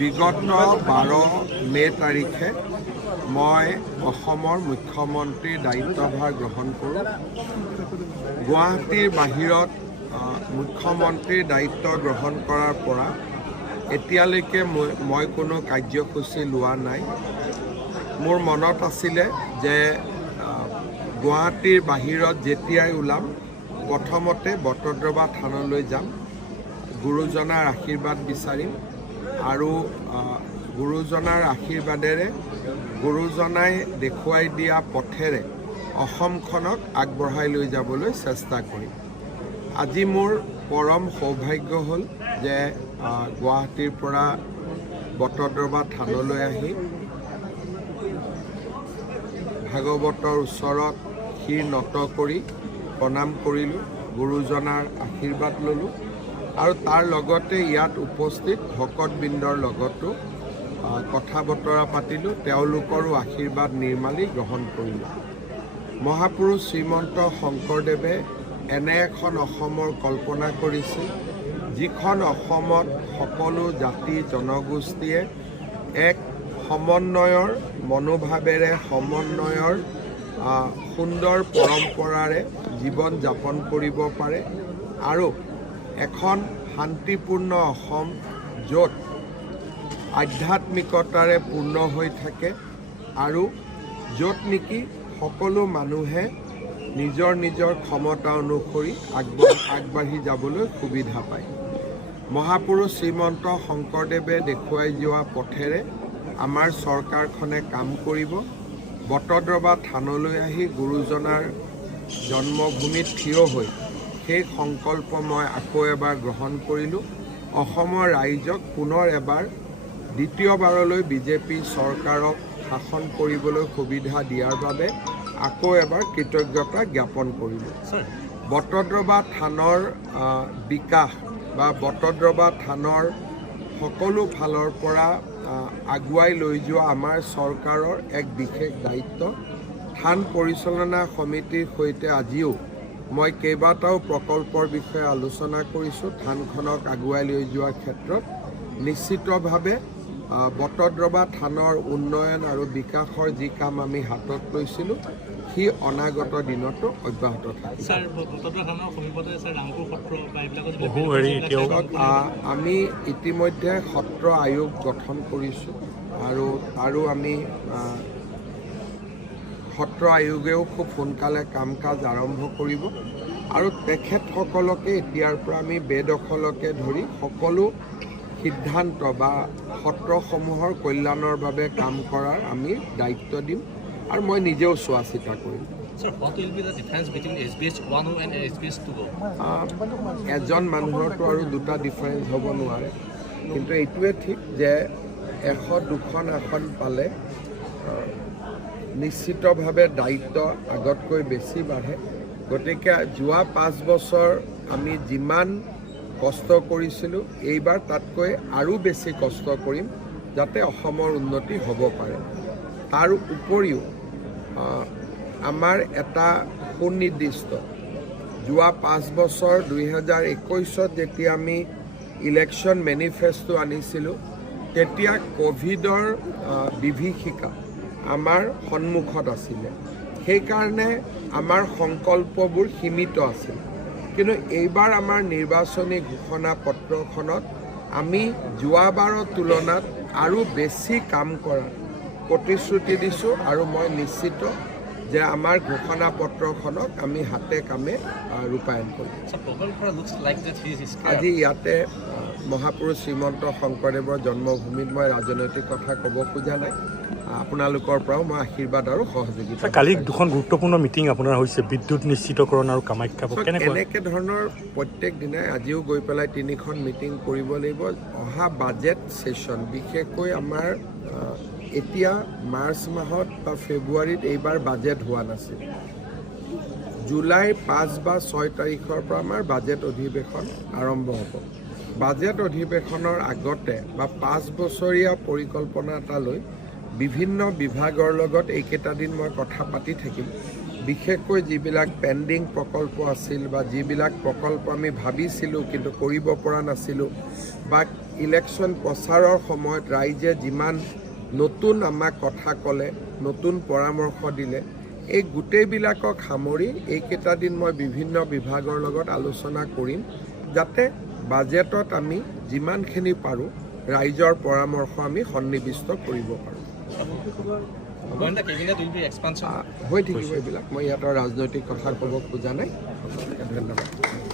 বিগত 12 মে তাৰিখে মই অসমৰ মুখ্যমন্ত্ৰীৰ দায়িত্বভাৰ গ্ৰহণ কৰোঁ। গুৱাহাটীৰ বাহিৰত মুখ্যমন্ত্ৰীৰ দায়িত্ব গ্ৰহণ কৰাৰ পৰা এতিয়ালৈকে মই কোনো কাৰ্যসূচী লোৱা নাই। মোৰ মনত আছিলে যে গুৱাহাটীৰ বাহিৰত যেতিয়াই ওলাম প্ৰথমতে বটদ্ৰৱা থানলৈ যাম, গুৰুজনাৰ আশীৰ্বাদ বিচাৰিম আৰু গুৰুজনাৰ আশীৰ্বাদেৰে গুৰুজনাই দেখুৱাই দিয়া পথেৰে অসমখনক আগবঢ়াই লৈ যাবলৈ চেষ্টা কৰিম। আজি মোৰ পৰম সৌভাগ্য হ'ল যে গুৱাহাটীৰ পৰা বটদ্ৰৱা থানলৈ আহি ভাগৱতৰ ওচৰত শিৰ নত কৰি প্ৰণাম কৰিলোঁ, গুৰুজনাৰ আশীৰ্বাদ ল'লোঁ আৰু তাৰ লগতে ইয়াত উপস্থিত ভকতবৃন্দৰ লগতো কথা বতৰা পাতিলোঁ, তেওঁলোকৰো আশীৰ্বাদ নিৰ্মালি গ্ৰহণ কৰিলোঁ। মহাপুৰুষ শ্ৰীমন্ত শংকৰদেৱে এনে এখন অসমৰ কল্পনা কৰিছিল যিখন অসমত সকলো জাতি জনগোষ্ঠীয়ে এক সমন্বয়ৰ মনোভাৱেৰে সমন্বয়ৰ সুন্দৰ পৰম্পৰাৰে জীৱন যাপন কৰিব পাৰে আৰু এখন শান্তিপূৰ্ণ অসম য'ত আধ্যাত্মিকতাৰে পূৰ্ণ হৈ থাকে আৰু য'ত নেকি সকলো মানুহে নিজৰ নিজৰ ক্ষমতা অনুসৰি আগবাঢ়ি যাবলৈ সুবিধা পায়। মহাপুৰুষ শ্ৰীমন্ত শংকৰদেৱে দেখুৱাই যোৱা পথেৰে আমাৰ চৰকাৰখনে কাম কৰিব। বটদ্ৰৱা থানলৈ আহি গুৰুজনাৰ জন্মভূমিত থিয় হৈ সেই সংকল্প মই আকৌ এবাৰ গ্ৰহণ কৰিলোঁ। অসমৰ ৰাইজক পুনৰ এবাৰ দ্বিতীয়বাৰলৈ বিজেপি চৰকাৰক শাসন কৰিবলৈ সুবিধা দিয়াৰ বাবে আকৌ এবাৰ কৃতজ্ঞতা জ্ঞাপন কৰিলোঁ। বটদ্ৰৱা থানৰ বিকাশ বা বটদ্ৰৱা থানৰ সকলো ফালৰ পৰা আগুৱাই লৈ যোৱা আমাৰ চৰকাৰৰ এক বিশেষ দায়িত্ব। থান পৰিচালনা সমিতিৰ সৈতে আজিও মই কেইবাটাও প্ৰকল্পৰ বিষয়ে আলোচনা কৰিছোঁ। থানখনক আগুৱাই লৈ যোৱাৰ ক্ষেত্ৰত নিশ্চিতভাৱে বটদ্ৰৱা থানৰ উন্নয়ন আৰু বিকাশৰ যি কাম আমি হাতত লৈছিলোঁ সি অনাগত দিনতো অব্যাহত থাকিব। আমি ইতিমধ্যে সত্ৰ আয়োগ গঠন কৰিছোঁ আৰু আমি সত্ৰ আয়োগেও খুব সোনকালে কাম কাজ আৰম্ভ কৰিব আৰু তেখেতসকলকে এতিয়াৰ পৰা আমি বেদখলকে ধৰি সকলো সিদ্ধান্ত বা সত্ৰসমূহৰ কল্যাণৰ বাবে কাম কৰাৰ আমি দায়িত্ব দিম আৰু মই নিজেও চোৱা চিতা কৰিম। এজন মানুহৰতো আৰু দুটা ডিফাৰেঞ্চ হ'ব নোৱাৰে, কিন্তু এইটোৱে ঠিক যে 100-2খন আসন পালে নিশ্চিতভাৱে দায়িত্ব আগতকৈ বেছি বাঢ়ে। গতিকে যোৱা 5 বছৰ আমি যিমান কষ্ট কৰিছিলোঁ এইবাৰ তাতকৈ আৰু বেছি কষ্ট কৰিম যাতে অসমৰ উন্নতি হ'ব পাৰে। তাৰ উপৰিও আমাৰ এটা সুনিৰ্দিষ্ট যোৱা 5 বছৰ 2021ত যেতিয়া আমি ইলেকশ্যন মেনিফেষ্টো আনিছিলোঁ তেতিয়া ক'ভিডৰ বিভীষিকা আমাৰ সন্মুখত আছিলে, সেইকাৰণে আমাৰ সংকল্পবোৰ সীমিত আছিল। কিন্তু এইবাৰ আমাৰ নিৰ্বাচনী ঘোষণা পত্ৰখনত আমি যোৱাবাৰৰ তুলনাত আৰু বেছি কাম কৰাৰ প্ৰতিশ্ৰুতি দিছোঁ আৰু মই নিশ্চিত যে আমাৰ ঘোষণা পত্ৰখনক আমি হাতে কামে ৰূপায়ণ কৰিম। আজি ইয়াতে মহাপুৰুষ শ্ৰীমন্ত শংকৰদেৱৰ জন্মভূমিত মই ৰাজনৈতিক কথা ক'ব খোজা নাই, আপোনালোকৰ পৰাও মই আশীৰ্বাদ আৰু সহযোগিতা। কালি 2খন গুৰুত্বপূৰ্ণ মিটিং আপোনাৰ হৈছে, বিদ্যুৎ নিশ্চিতকৰণ আৰু কামাখ্যা। এনেকৈ ধৰণৰ প্ৰত্যেক দিনাই আজিও গৈ পেলাই 3খন মিটিং কৰিব লাগিব। অহা বাজেট ছেশ্যন বিশেষকৈ আমাৰ এতিয়া মাৰ্চ মাহত বা ফেব্ৰুৱাৰীত এইবাৰ বাজেট হোৱা নাছিল। জুলাইৰ 5 বা 6 তাৰিখৰ পৰা আমাৰ বাজেট অধিৱেশন আৰম্ভ হ'ব। বাজেট অধিৱেশনৰ আগতে বা 5 বছৰীয়া পৰিকল্পনা এটা লৈ বিভিন্ন বিভাগৰ লগত এইকেইটা দিন মই কথা পাতি থাকিম বিশেষকৈ যিবিলাক পেণ্ডিং প্ৰকল্প আছিল বা যিবিলাক প্ৰকল্প আমি ভাবিছিলোঁ কিন্তু কৰিব পৰা নাছিলোঁ বা ইলেকশ্যন প্ৰচাৰৰ সময়ত ৰাইজে যিমান নতুন আমাক কথা ক'লে, নতুন পৰামৰ্শ দিলে, এই গোটেইবিলাকক সামৰি এইকেইটা দিন মই বিভিন্ন বিভাগৰ লগত আলোচনা কৰিম যাতে বাজেটত আমি যিমানখিনি পাৰোঁ ৰাইজৰ পৰামৰ্শ আমি সন্নিৱিষ্ট কৰিব পাৰোঁ। হৈ থাকিব এইবিলাক, মই ইয়াত ৰাজনৈতিক কথা ক'ব খোজা নাই। ধন্যবাদ।